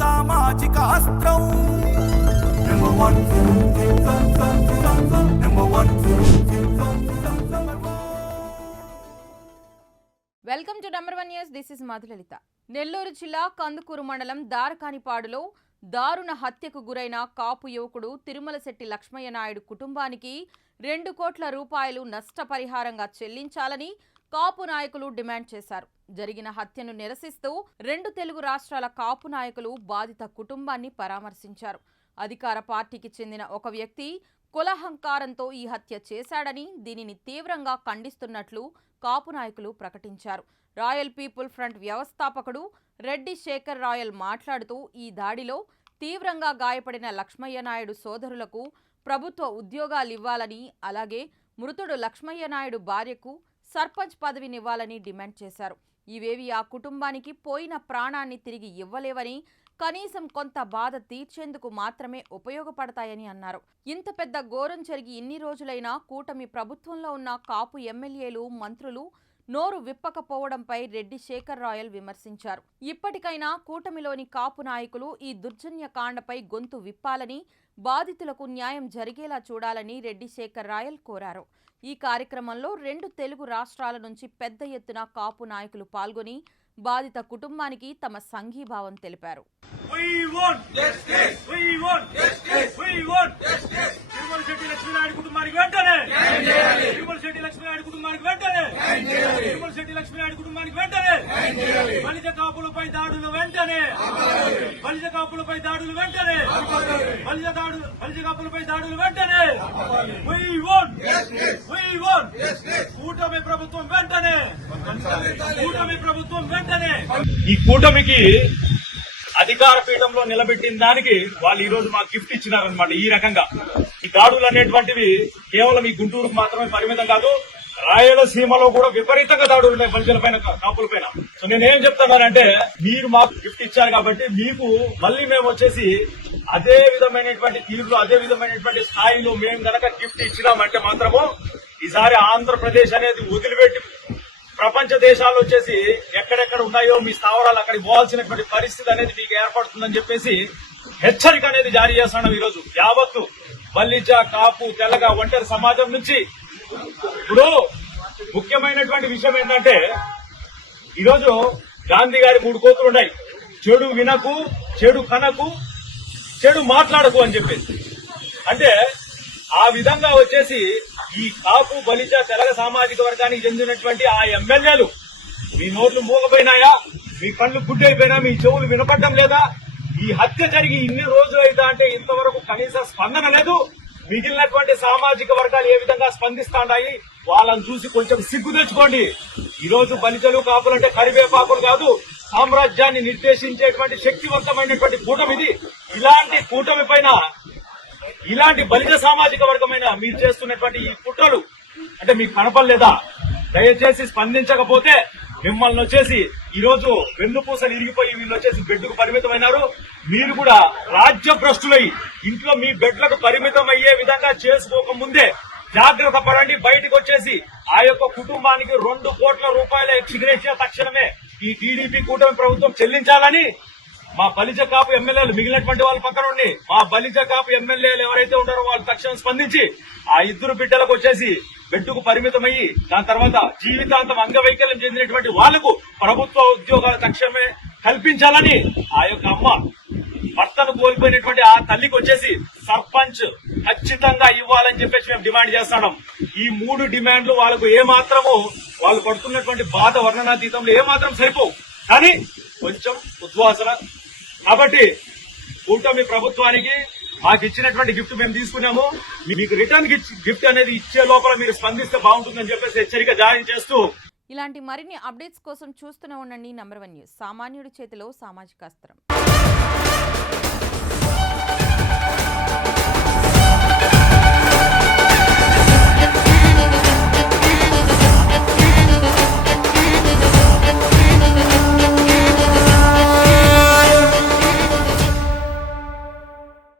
సామాజిక అస్త్రం welcome to number 1 news. This is Madhulalitha. Nellore జిల్లా కందుకూరు మండలం దారకానిపాడులో దారుణ హత్యకు గురైన కాపు యువకుడు తిరుమలశెట్టి లక్ష్మయ్య నాయుడు కుటుంబానికి 2 కోట్ల రూపాయలు నష్టపరిహారంగా చెల్లించాలని కాపు నాయకులు డిమాండ్ చేశారు. జరిగిన హత్యను నిరసిస్తూ 2 తెలుగు రాష్ట్రాల కాపు నాయకులు బాధిత కుటుంబాన్ని పరామర్శించారు. అధికార పార్టీకి చెందిన ఒక వ్యక్తి కులహంకారంతో ఈ హత్య చేశాడని, దీనిని తీవ్రంగా ఖండిస్తున్నట్లు కాపు నాయకులు ప్రకటించారు. రాయల్ పీపుల్ ఫ్రంట్ వ్యవస్థాపకుడు రెడ్డి శేఖర్ రాయల్ మాట్లాడుతూ ఈ దాడిలో తీవ్రంగా గాయపడిన లక్ష్మయ్య నాయుడు సోదరులకు ప్రభుత్వ ఉద్యోగాలివ్వాలని, అలాగే మృతుడు లక్ష్మయ్య నాయుడు భార్యకు సర్పంచ్ పదవినివ్వాలని డిమాండ్ చేశారు. ఇవేవి ఆ కుటుంబానికి పోయిన ప్రాణాన్ని తిరిగి ఇవ్వలేవని, కనీసం కొంత బాధ తీర్చేందుకు మాత్రమే ఉపయోగపడతాయని అన్నారు. ఇంత పెద్ద ఘోరం జరిగి ఇన్ని రోజులైనా కూటమి ప్రభుత్వంలో ఉన్న కాపు ఎమ్మెల్యేలు, మంత్రులు నోరు విప్పకపోవడంపై రెడ్డి శేఖర్ రాయల్ విమర్శించారు. ఇప్పటికైనా కూటమిలోని కాపు నాయకులు ఈ దుర్జన్య కాండపై గొంతు విప్పాలని, బాధితులకు న్యాయం జరిగేలా చూడాలని రెడ్డి శేఖర్ రాయల్ కోరారు. ఈ కార్యక్రమంలో 2 తెలుగు రాష్ట్రాల నుంచి పెద్ద ఎత్తున కాపు నాయకులు పాల్గొని బాధిత కుటుంబానికి తమ సంఘీభావం తెలిపారు. తిరుమలశెట్టి లక్ష్మీనాయుడు కుటుంబానికి వెంటనే, తిరుమలశెట్టి లక్ష్మీనాయుడు కుటుంబానికి వెంటనే, తిరుమలశెట్టి లక్ష్మీనాయుడు కుటుంబానికి వెంటనే, బలిజ కాపులపై దాడులు వెంటనే, బలిజ కాపులపై దాడులు వెంటనే, బలిజ కాపులపై దాడులు వెంటనే. కూటమి ప్రభుత్వం వెంటనే, కూటమి ప్రభుత్వం వెంటనే. ఈ కూటమికి అధికార పీఠంలో నిలబెట్టిన దానికి వాళ్ళు ఈ రోజు మాకు గిఫ్ట్ ఇచ్చినారనమాట. ఈ రకంగా ఈ దాడులు అనేటువంటివి కేవలం ఈ గుంటూరుకు మాత్రమే పరిమితం కాదు, రాయలసీమలో కూడా విపరీతంగా దాడులు ఉన్నాయి బలిజల పైన, కాపుల పైన. సో నేనేం చెప్తున్నానంటే, మీరు మాకు గిఫ్ట్ ఇచ్చారు కాబట్టి మీకు మళ్ళీ మేము వచ్చేసి అదే విధమైనటువంటి తీరులో, అదే విధమైనటువంటి స్థాయిలో మేము గనక గిఫ్ట్ ఇచ్చినామంటే మాత్రము ఈసారి ఆంధ్రప్రదేశ్ అనేది వదిలిపెట్టి ప్రపంచ దేశాలు వచ్చేసి ఎక్కడెక్కడ ఉన్నాయో మీ స్థావరాలు అక్కడికి పోవాల్సినటువంటి పరిస్థితి అనేది మీకు ఏర్పడుతుందని చెప్పేసి హెచ్చరిక అనేది జారీ చేస్తున్నాం. ఈరోజు యావత్తు బలిజ, కాపు, తెల్లగా, ఒంటరి సమాజం నుంచి. ఇప్పుడు ముఖ్యమైనటువంటి విషయం ఏంటంటే, ఈరోజు గాంధీ గారి 3 కోతులు ఉన్నాయి. చెడు వినకు, చెడు కనకు, చెడు మాట్లాడకు అని చెప్పేసి. అంటే ఆ విధంగా వచ్చేసి ఈ కాపు, బలిజ, తెలగ సామాజిక వర్గానికి చెందినటువంటి ఆ ఎమ్మెల్యేలు మీ నోట్లు మూగపోయినాయా, మీ కళ్ళు గుడ్డైపోయినా, మీ చెవులు వినపడడం లేదా? ఈ హత్య జరిగి ఇన్ని రోజులు అయితే అంటే ఇంతవరకు కనీస స్పందన లేదు. మిగిలినటువంటి సామాజిక వర్గాలు ఏ విధంగా స్పందిస్తాయి వాళ్ళని చూసి కొంచెం సిగ్గు తెచ్చుకోండి. ఈ రోజు బలిజలు, కాపులు అంటే కరివేపాకులు కాదు, సామ్రాజ్యాన్ని నిర్దేశించేటువంటి శక్తివంతమైనటువంటి కూటమి ఇది. ఇలాంటి కూటమి పైన, ఇలాంటి బలిజ సామాజిక వర్గమైన మీరు చేస్తున్నటువంటి ఈ కుట్రలు అంటే మీకు కనపడలేదా? దయచేసి స్పందించకపోతే మిమ్మల్ని వచ్చేసి ఈ రోజు వెన్నుపూసలు ఇరిగిపోయి వీళ్ళు వచ్చేసి బెడ్కు పరిమితమైనారు. మీరు కూడా రాజ్య భ్రష్టులై ఇంట్లో మీ బెడ్లకు పరిమితం అయ్యే విధంగా చేసుకోకముందే జాగ్రత్త పడండి. బయటకు వచ్చేసి ఆ యొక్క కుటుంబానికి 2 కోట్ల రూపాయల ఎక్స్గ్రేషియా తక్షణమే ఈ టీడీపీ కూటమి ప్రభుత్వం చెల్లించాలని మా బలిజ కాపు ఎమ్మెల్యేలు, మిగిలినటువంటి వాళ్ళ పక్కన ఉండి మా బలిజ కాపు ఎమ్మెల్యేలు ఎవరైతే ఉంటారో వాళ్ళు తక్షణం స్పందించి ఆ 2 బిడ్డలకు వచ్చేసి బెడ్డుకు పరిమితమయ్యి దాని తర్వాత జీవితాంతం అంగవైకల్యం చెందినటువంటి వాళ్లకు ప్రభుత్వ ఉద్యోగాలు తక్షణమే కల్పించాలని, ఆ యొక్క అమ్మ భర్తను కోల్పోయినటువంటి ఆ తల్లికి వచ్చేసి సర్పంచ్ ఖచ్చితంగా ఇవ్వాలని చెప్పేసి మేము డిమాండ్ చేస్తున్నాం. ఈ 3 డిమాండ్లు వాళ్ళకు ఏమాత్రము, వాళ్ళు పడుతున్నటువంటి బాధ వర్ణనాతీతంలో ఏమాత్రం సరిపోవు, కానీ కొంచెం ఉద్వాసన. కాబట్టి కూటమి ప్రభుత్వానికి మాకు ఇచ్చినటువంటి గిఫ్ట్ మేము తీసుకున్నాము, మీకు రిటర్న్ గిఫ్ట్ అనేది ఇచ్చే లోపల మీరు స్పందిస్తే బాగుంటుందని చెప్పేసి హెచ్చరిక జారీ చేస్తూ, ఇలాంటి మరిన్ని అప్డేట్స్ కోసం చూస్తూనే ఉండండి నంబర్ 1 న్యూస్. సామాన్యుడి చేతిలో సామాజిక అస్త్రం.